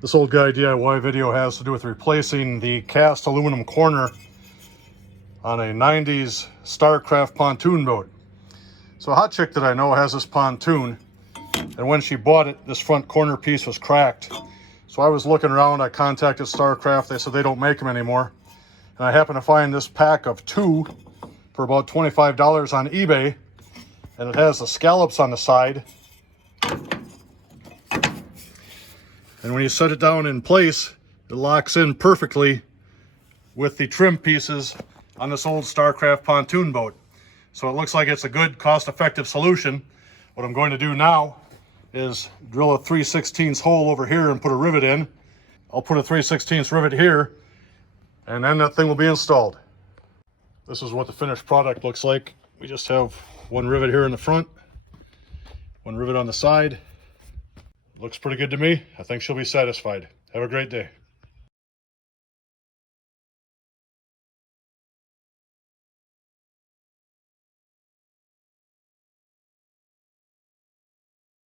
This old guy DIY video has to do with replacing the cast aluminum corner on a 90s Starcraft pontoon boat. So a hot chick that I know has this pontoon, and when she bought it, this front corner piece was cracked. So I was looking around, I contacted Starcraft, they said they don't make them anymore. And I happened to find this pack of 2 for about $25 on eBay, and it has the scallops on the side. And when you set it down in place, it locks in perfectly with the trim pieces on this old Starcraft pontoon boat. So it looks like it's a good cost-effective solution. What I'm going to do now is drill a 3/16 hole over here and put a rivet in. I'll put a 3/16 rivet here, and then that thing will be installed. This is what the finished product looks like. We just have one rivet here in the front, one rivet on the side. Looks pretty good to me. I think she'll be satisfied. Have a great day.